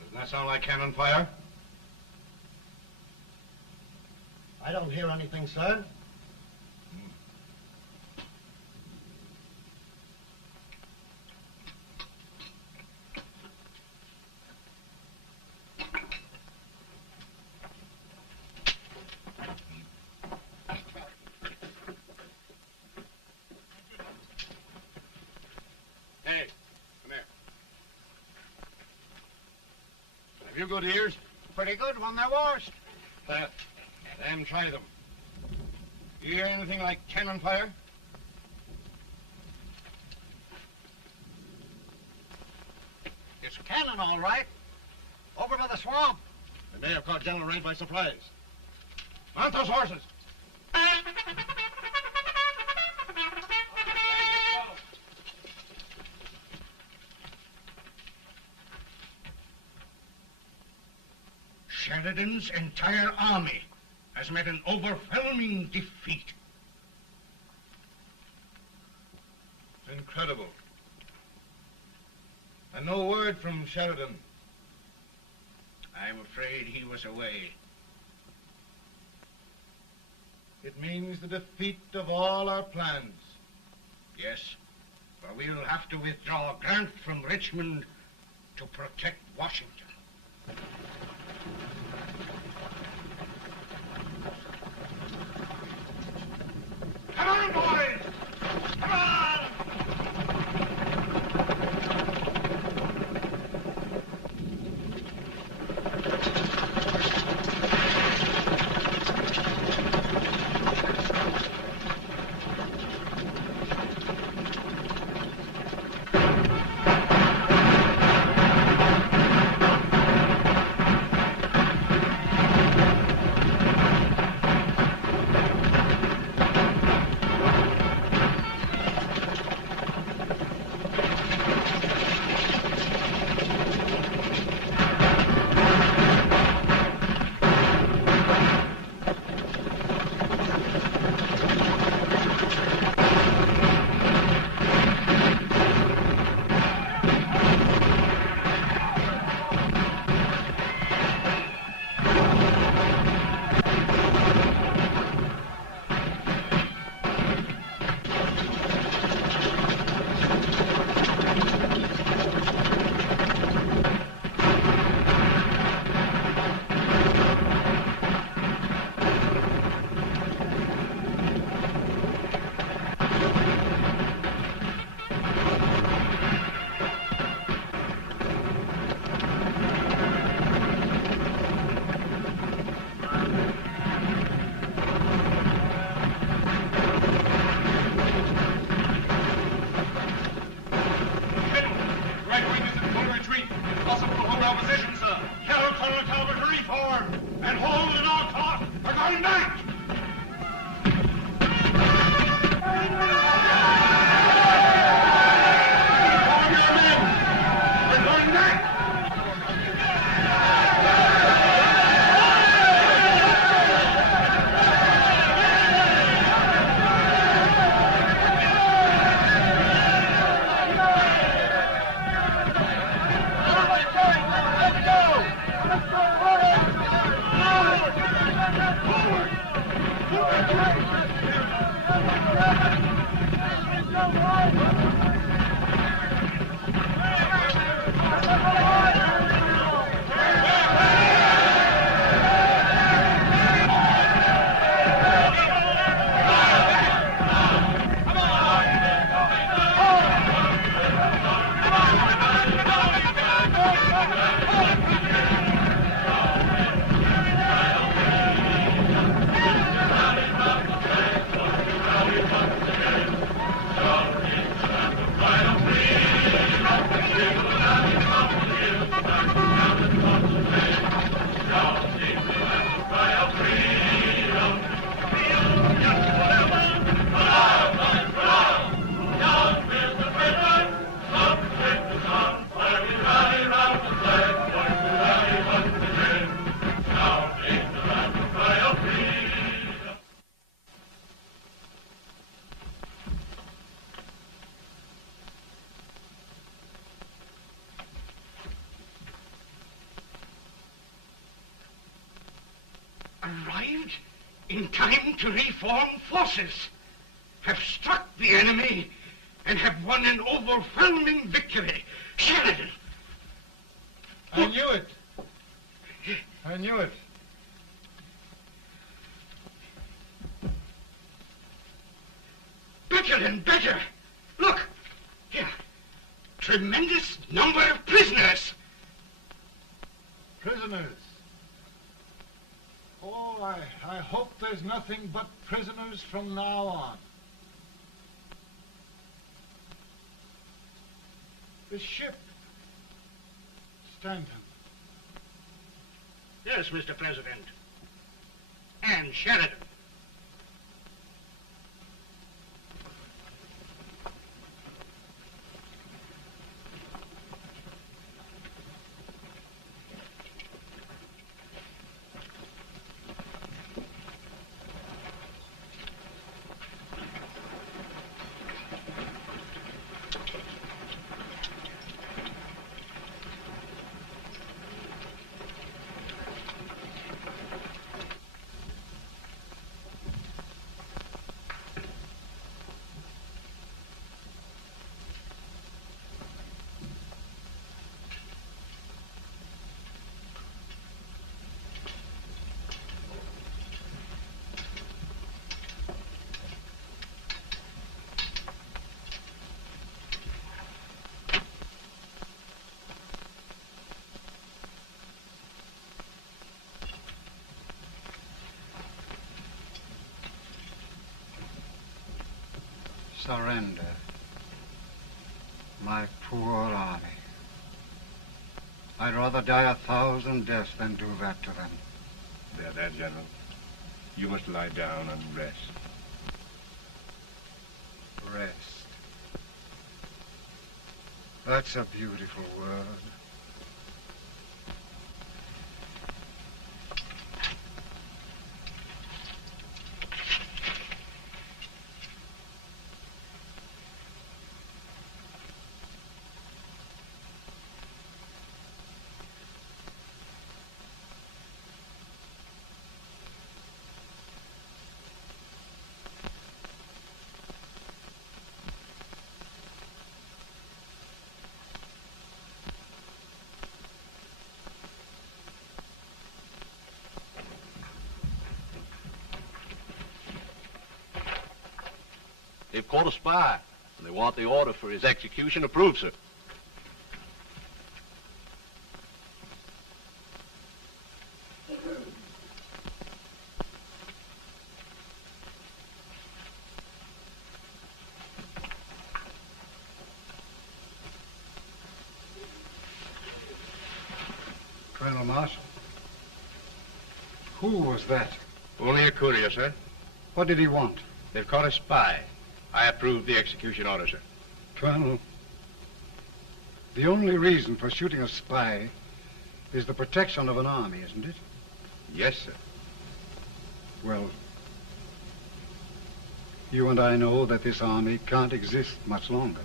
Doesn't that sound like cannon fire? I don't hear anything, sir. Hey, come here. Have you good ears? Pretty good when they're washed. Let them try them. You hear anything like cannon fire? It's cannon, all right. Over by the swamp. They may have caught General Grant by surprise. Mount those horses. Sheridan's entire army has met an overwhelming defeat. It's incredible. And no word from Sheridan. I'm afraid he was away. It means the defeat of all our plans. Yes, for we'll have to withdraw Grant from Richmond to protect Washington. Come on, boys! Come on! Arrived in time to reform forces, have struck the enemy, and have won an overwhelming victory. Sheridan! I knew it. I knew it. Better and better. Look, here. Tremendous number of prisoners. Prisoners? Oh, I hope there's nothing but prisoners from now on. The ship. Stanton. Yes, Mr. President. And Sheridan. Surrender. My poor army. I'd rather die 1,000 deaths than do that to them. There, General. You must lie down and rest. Rest. That's a beautiful word. They've caught a spy, and they want the order for his execution approved, sir. Colonel Marshall. Who was that? Only a courier, sir. What did he want? They've caught a spy. I approve the execution order, sir. Colonel, the only reason for shooting a spy is the protection of an army, isn't it? Yes, sir. Well, you and I know that this army can't exist much longer.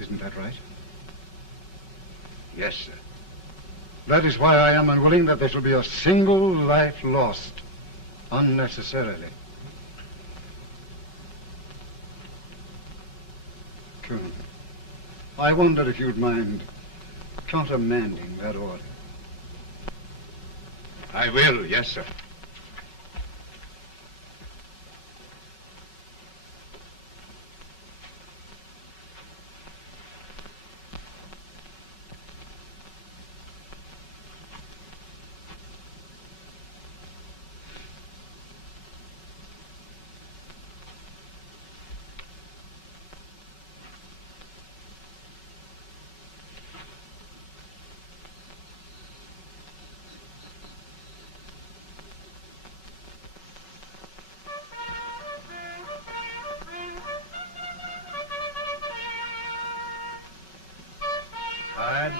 Isn't that right? Yes, sir. That is why I am unwilling that there shall be a single life lost unnecessarily. Colonel, I wonder if you'd mind countermanding that order. I will, yes, sir.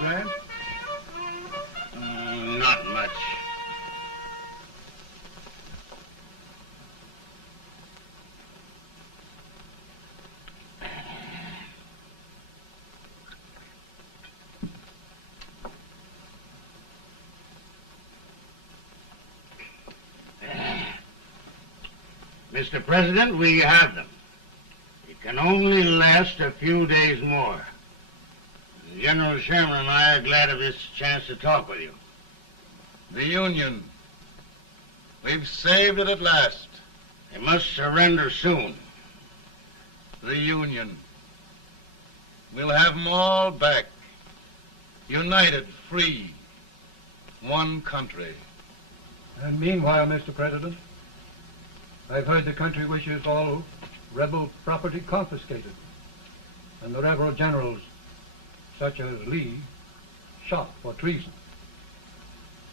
Grant? Not much. Mr. President, we have them. It can only last a few days more. General Sherman and I are glad of this chance to talk with you. The Union. We've saved it at last. They must surrender soon. The Union. We'll have them all back. United, free. One country. And meanwhile, Mr. President, I've heard the country wishes all rebel property confiscated, and the rebel generals, such as Lee, shot for treason.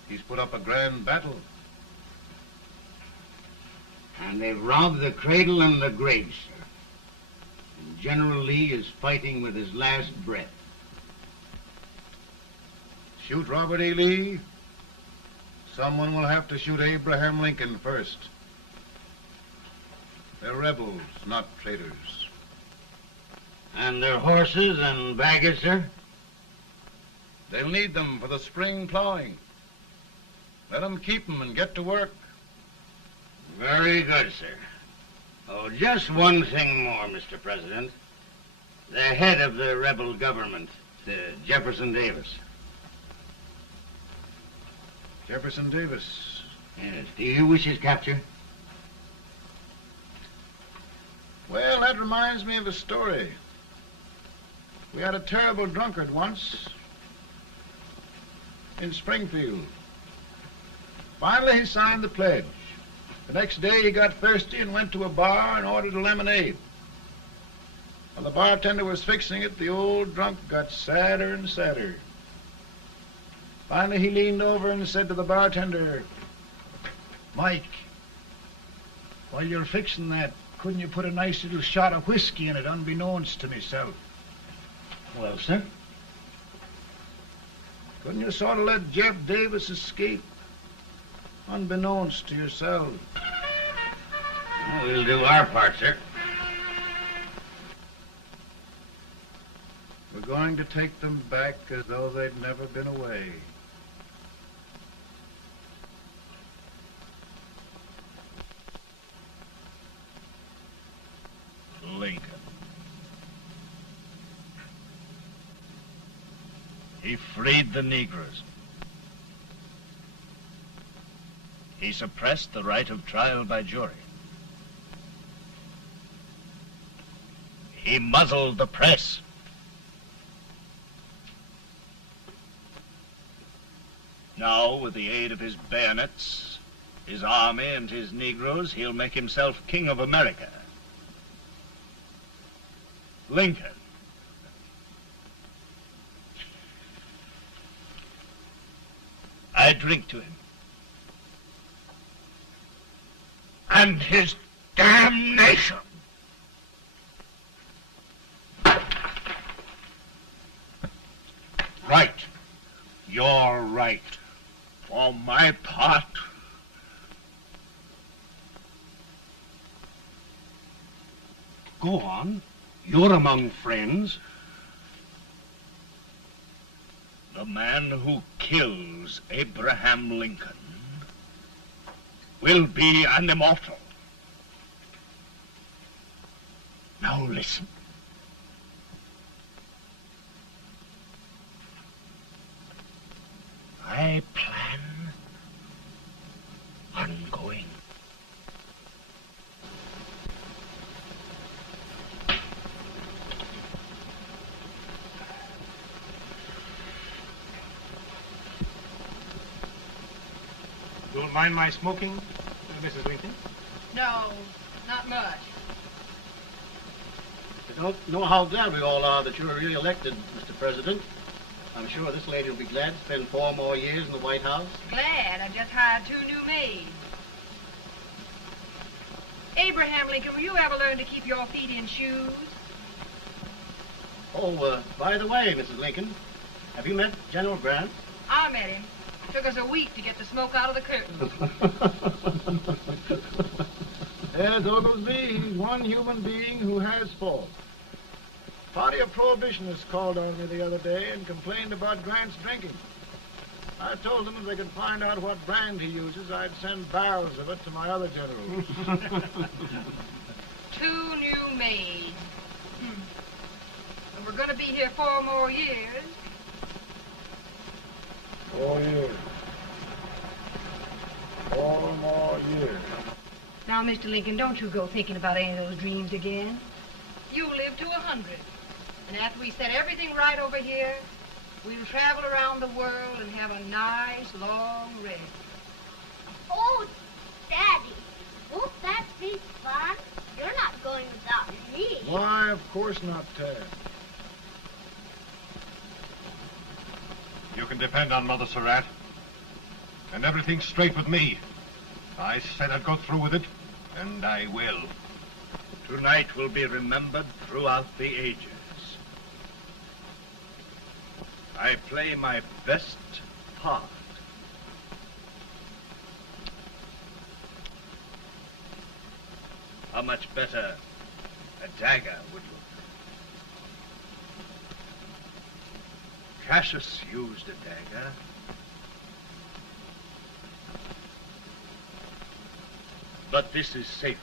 He's put up a grand battle. And they've robbed the cradle and the grave, sir. And General Lee is fighting with his last breath. Shoot Robert E. Lee? Someone will have to shoot Abraham Lincoln first. They're rebels, not traitors. And their horses and baggage, sir? They'll need them for the spring plowing. Let them keep them and get to work. Very good, sir. Oh, just one thing more, Mr. President. The head of the rebel government, Jefferson Davis. Jefferson Davis? Yes. Do you wish his capture? Well, that reminds me of a story. We had a terrible drunkard once in Springfield. Finally, he signed the pledge. The next day, he got thirsty and went to a bar and ordered a lemonade. While the bartender was fixing it, the old drunk got sadder and sadder. Finally, he leaned over and said to the bartender, "Mike, while you're fixing that, couldn't you put a nice little shot of whiskey in it, unbeknownst to myself?" Well, sir? Couldn't you sort of let Jeff Davis escape, unbeknownst to yourself? Well, we'll do our part, sir. We're going to take them back as though they'd never been away. Lincoln. He freed the Negroes. He suppressed the right of trial by jury. He muzzled the press. Now, with the aid of his bayonets, his army, and his Negroes, he'll make himself king of America. Lincoln. I drink to him. And his damnation. Right. You're right. For my part, Go on. You're among friends. the man who kills Abraham Lincoln will be an immortal. Now listen. don't mind my smoking, Mrs. Lincoln? No, not much. I don't know how glad we all are that you're re-elected, Mr. President. I'm sure this lady will be glad to spend 4 more years in the White House. Glad. I've just hired 2 new maids. Abraham Lincoln, will you ever learn to keep your feet in shoes? Oh, by the way, Mrs. Lincoln, have you met General Grant? I met him. Took us a week to get the smoke out of the curtains. Yes, Oglesby, he's one human being who has faults. Party of Prohibitionists called on me the other day and complained about Grant's drinking. I told them if they could find out what brand he uses, I'd send barrels of it to my other generals. 2 new maids. And we're going to be here 4 more years. 4 years. 4 more years. Now, Mr. Lincoln, don't you go thinking about any of those dreams again. You live to 100. And after we set everything right over here, we'll travel around the world and have a nice, long rest. Oh, Daddy, won't that be fun? You're not going without me. Why, of course not, Tad. You can depend on Mother Surratt. And everything's straight with me. I said I'd go through with it, and I will. Tonight will be remembered throughout the ages. I play my best part. How much better a dagger would look. Cassius used a dagger. But this is safer.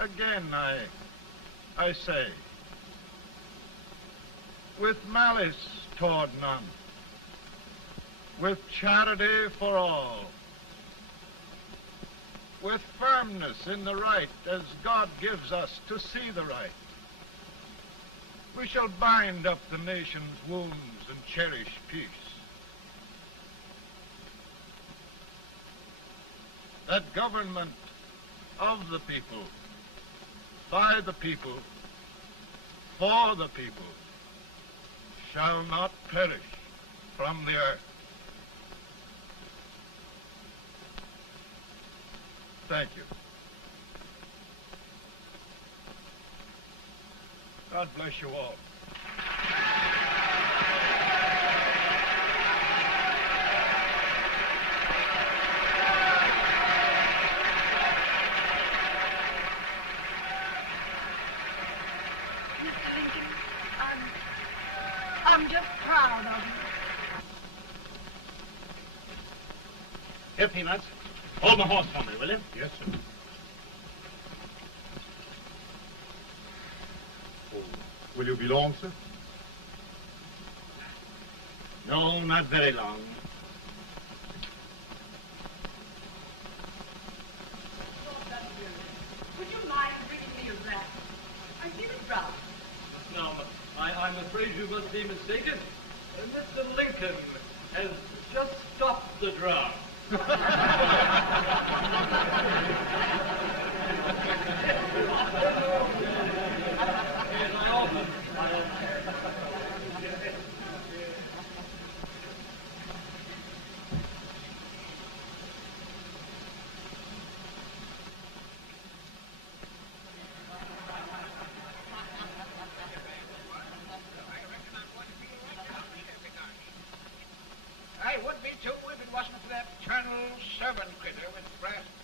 Again, I say, with malice toward none, with charity for all, with firmness in the right as God gives us to see the right, we shall bind up the nation's wounds and cherish peace. That government of the people, by the people, for the people, shall not perish from the earth. Thank you. God bless you all. I'm just proud of you. Here, Peanuts. Hold my horse for me, will you? Yes, sir. Oh, will you be long, sir? No, not very long. Would you mind bringing me a wrap? I feel it rough. No, I'm afraid you must be mistaken. Mr. Lincoln has just stopped the drum. stubborn critter with brass